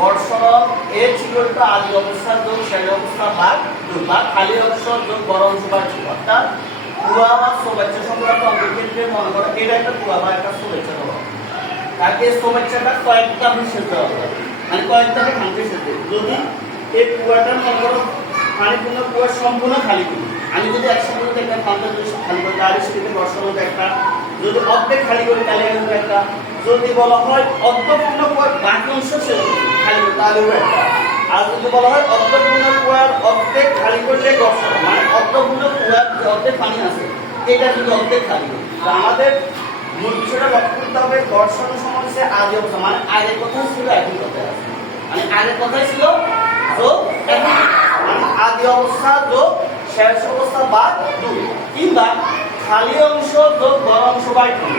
ঘর্ষণ এ ছিল একটা আদি অবস্থা যোগ শেষ অবস্থা ভাগ দুই বা খালি অংশ যোগ বড় অংশ ভাগ দুই। অর্থাৎ কুয়া বা সোবাচ্চা সংক্রান্ত অঙ্কের ক্ষেত্রে মনে করো এটা একটা কুয়া বা একটা সোবাচ্চা হলো, তাকে সোবাচ্চাটা কয়েকটা বিশেষ দেওয়া হবে, মানে কয়েকটা খানতে সেতে যদি এই কুয়াটা মনে করো পানিপূর্ণ কুয়া সম্পূর্ণ খালি করি, আমি যদি একসাথে যদি একটা খানতে যদি খালি করি তাহলে সেক্ষেত্রে ঘর্ষণ হবে একটা, যদি অর্ধেক খালি করি তাহলে হবে একটা, যদি বলা হয় অর্ধপূর্ণ কুয়ার বাকি অংশ খালি করি তাহলে হবে একটা, আর যদি বলা হয় অর্ধপূর্ণ কুয়ার অর্ধেক খালি করলে ঘর্ষণ, মানে অর্ধপূর্ণ কুয়ার যে অর্ধেক পানি আছে এটা যদি অর্ধেক খালি করি, আমাদের মূল বিষয়টা লক্ষ্য করতে হবে ঘর্ষণ সমান হচ্ছে আদি অবস্থা, মানে আগের কথা ছিল এখন কথায় আছে, মানে আগের কথাই ছিল যোগ এখন, মানে আদি অবস্থা যোগ শেষ অবস্থা বা দুই, কিংবা খালি অংশ যোগ বড় অংশ বা দুই,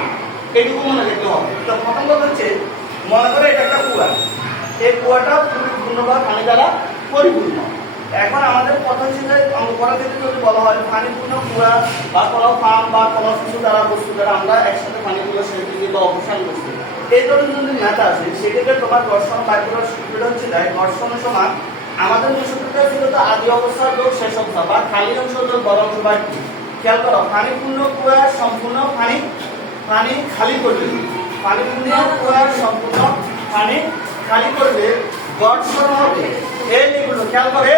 এটুকু মনে রাখতে হবে। তো প্রথম কথা হচ্ছে মনে করে এটা একটা কুয়া, এই কুয়াটা পূর্ণভাবে পানি দ্বারা পরিপূর্ণ। এখন আমাদের প্রথম চিন্তায় অঙ্ক করার ক্ষেত্রে যদি বলা হয় পানিপূর্ণ কুয়া বা কোনো পাম্প বা কোনো কিছু দ্বারা বস্তু দ্বারা আমরা একসাথে পানিগুলো সেরে দিই বা অবসান করছি, এই ধরনের যদি ম্যাথ আসে সেক্ষেত্রে তোমার ঘর্ষণ বাইর করার সূত্রটা হচ্ছে ঘর্ষণ সমান আমাদের যে সূত্রটা ছিল তো আদি অবস্থা যোগ শেষ অবস্থা বা খালি অংশ যোগ বড় অংশ বাই দুই। খেয়াল করো পানিপূর্ণ কুয়া সম্পূর্ণ পানি খালি করবে, পানিপূর্ণ কুয়া সম্পূর্ণ পানি খালি করবে ঘর্ষণ হবে এই লিখলো। খেয়াল করে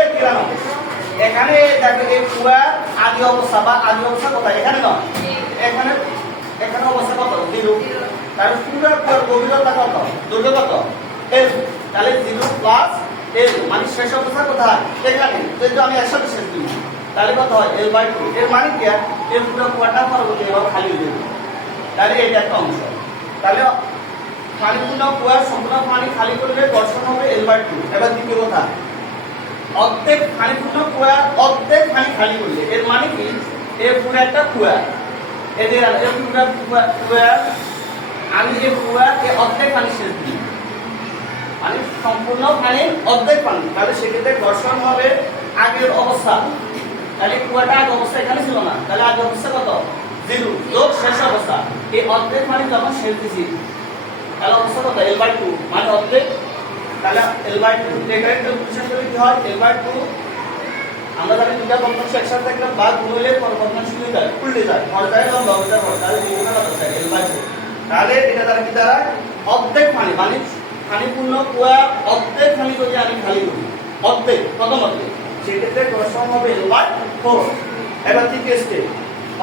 এখানে দেখো এই কুয়া আদি অবস্থা বা আদি অবস্থা কোথায়, এখানে নয়, এখানে এখানে অবস্থা কত জিরো, তাহলে পুরো কুয়ার গভীরতা কত দৈর্ঘ্য কত এল, তাহলে জিরো প্লাস এল মানে শেষ অবস্থা কোথায় এখানে, যদি আমি একসাথে শেষ দিই তাহলে কত হয় এল বাই টু, এর মানে কি এর পুরো কুয়াটা পরবর্তী এবার খালি হয়ে যাবে, তাহলে এটা একটা অংশ। তাহলে পানিপূর্ণ কুয়া সম্পূর্ণ পানি খালি করলে ঘর্ষণ হবে এল বাই টু। এবার দ্বিতীয় কথা অর্ধেক পানিপূর্ণ কুয়া অর্ধেক পানি খালি করলে এর মানে কি এর পুরো একটা কুয়া, এদের পুরো কুয়া আমি যে কুয়াকে অর্ধেক পানি শেষ দিই, মানে সম্পূর্ণ পানি অর্ধেক পানি, তাহলে সেক্ষেত্রে ঘর্ষণ হবে আগের অবস্থা, তাহলে কুয়াটা আগের অবস্থা এখানে ছিল না, তাহলে আগের অবস্থা কত জিরো যোগ শেষ অবস্থা, এই অর্ধেক পানি যখন শেষ দিছি তাহলে অবস্থা কত এল বাই টু মানে অর্ধেক, তাহলে এল বাই টু এখানে ক্যালকুলেশন করে কি হয় এল বাই টু, আমরা জানি দুটা ভগ্নাংশ একসাথে থাকলে বা গুণ হলে ভগ্নাংশ উল্টে যায় পর্যায়ে এবং লবটা হয়, তাহলে দ্বিগুণটা কত হয় এল বাই টু, তাহলে এটা দ্বারা কি দাঁড়ায় অর্ধেক পানি মানে পানিপূর্ণ কুয়া অর্ধেক পানি যদি আমি খালি করি অর্ধেক প্রথম অর্ধেক সেক্ষেত্রে ঘর্ষণ হবে এল বাই ফোর। এবার তৃতীয় স্টেপ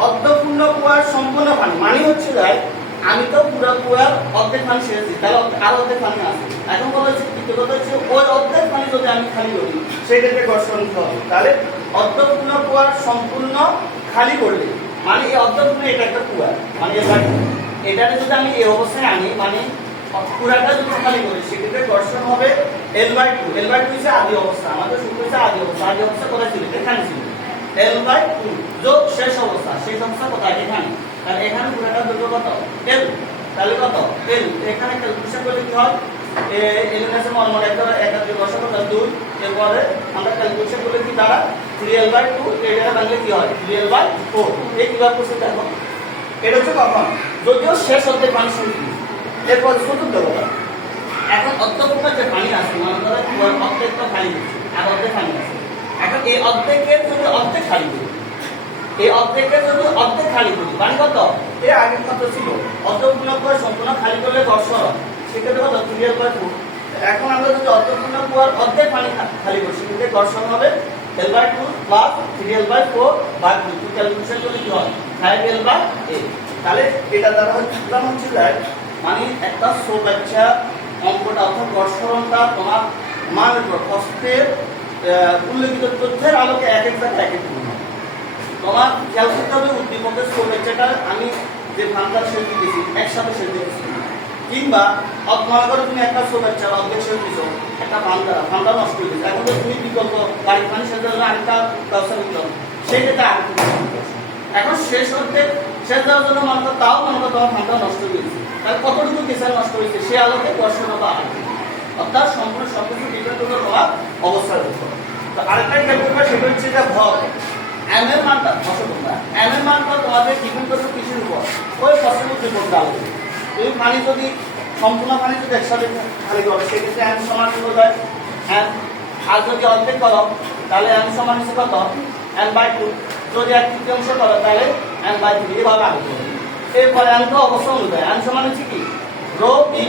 অর্ধপূর্ণ কুয়ার সম্পূর্ণ পানি মানে হচ্ছে যায় আমি তো পুরো কুয়ার অর্ধেক পানি ছেড়েছি, তাহলে আর অর্ধেক পানি আছে, এখন বলা হচ্ছে তৃতীয় কথা হচ্ছে ওই অর্ধেক পানি যদি আমি খালি করি সেক্ষেত্রে ঘর্ষণ হবে, তাহলে অর্ধপূর্ণ কুয়ার সম্পূর্ণ খালি করলে মানে এই অর্ধপূর্ণ এটা একটা কুয়া মানে এবার এটাকে যদি আমি এই অবস্থায় আনি মানে পুরাটা যদি খালি করি সেক্ষেত্রে ঘর্ষণ হবে L by two. L by two হচ্ছে আদি অবস্থা, আমাদের সূত্র হচ্ছে আদি অবস্থা, আদি অবস্থা কোথায় ছিল এখানে ছিল, এল বাই টু যোগ শেষ অবস্থা, শেষ অবস্থা কোথায় এখানে, তাহলে এখানে পুরাটা দৈর্ঘ্য কত এল, তাহলে কত এল, এখানে ক্যালকুলেশন করলে কি হয় এল এর কাছে মনে একটা একাধিক দশক কত দুই, এরপরে আমরা ক্যালকুলেশন করলে কি দাঁড়া 3l বাই 2, এটা বাংলা কি হয় 3l বাই 4। এই কিভাবে করতে দেখো এটা হচ্ছে কখন যদিও শেষ অর্ধেক পানি শুনছি, এরপর চতুর্থ কথা এখন অর্ধপূর্ণ যে পানি আছে মানে ধরো অর্ধেক তো খালি দিচ্ছে আর অর্ধেক পানি আছে, এখন এই অর্ধেকের যদি অর্ধেক খালি করি এই অর্ধেকের যদি অর্ধেক খালি করি পানি কত এর আগের কত ছিল অর্ধপূর্ণ করে সম্পূর্ণ খালি করলে ঘর্ষণ সেক্ষেত্রে কত 3l বাই 4। এখন আমরা যদি অর্ধপূর্ণ কুয়ার অর্ধেক পানি খালি করি সেক্ষেত্রে ঘর্ষণ হবে l by 2 plus 3l by 4 ভাগ 2, ক্যালকুলেশন করলে কি হয় 5l বাই 8। তাহলে এটা দ্বারা হচ্ছে যায় মানে একটা বাচ্চা অঙ্কটা অর্থাৎ ঘর্ষণটা তোমার মানের প্রস্থের উল্লেখিত তথ্যের আলোকে এক এক জায়গায় এক এক তোমার খেয়াল করতে হবে উদ্দীপকের বাচ্চাটা আমি যে ভান্ডার শেষ দিতেছি একসাথে শেষ দিতেছি, কিংবা মনে করো তুমি একটা বাচ্চা অর্ধেক শেষ দিছো একটা ভান্ডার নষ্ট হয়ে গেছে, এখন তো তুমি বিকল্প বাড়ির পানি শেষ দেওয়ার জন্য আরেকটা ব্যবস্থা করতে হবে, সেইটাতে আরেকটা এখন শেষ অর্ধেক শেষ দেওয়ার জন্য মনে করো তাও মনে করো তোমার ভান্ডার নষ্ট হয়ে গেছে, তাহলে কতটুকু কেসার নষ্ট হয়েছে সে আলোকে ঘর্ষণ বা অর্থাৎ সম্পূর্ণ সবকিছু ডিপেন্ড করবে তোমার অবস্থার উপর। তো আরেকটা খেয়াল করবে সেটা হচ্ছে যে ভর এম এর মানটা এম এর মানটা তোমাদের ডিপেন্ড করবে কিসের উপর ওই ফসলের উপর ডালবে। তুমি পানি যদি সম্পূর্ণ পানি যদি একসাথে খালি করো সেক্ষেত্রে n সমান হলো যায় n, আর যদি অর্ধেক করো তাহলে n সমান হচ্ছে কত n/2, যদি 1/3 করো তাহলে n/3 এভাবে আগে করবে। এরপরে n তো অবশ্যই অনুযায়ী n সমান হচ্ছে কি রো বি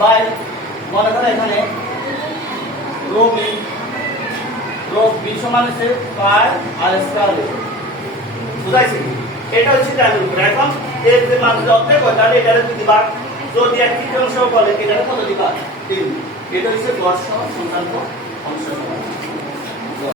বাই, মনে করো এখানে রো বি সমান হচ্ছে পাই আর স্কয়ার, বুঝাইছে কি? এটা হচ্ছে জানুর উপর। এখন এর যে মান যদি অর্ধেক হয় তাহলে এটারে যদি ভাগ, যদি 1/3 বলে এটারে কত দিবা 3, এটা হচ্ছে গড় সহ সংখ্যাঙ্ক অংশ সমান।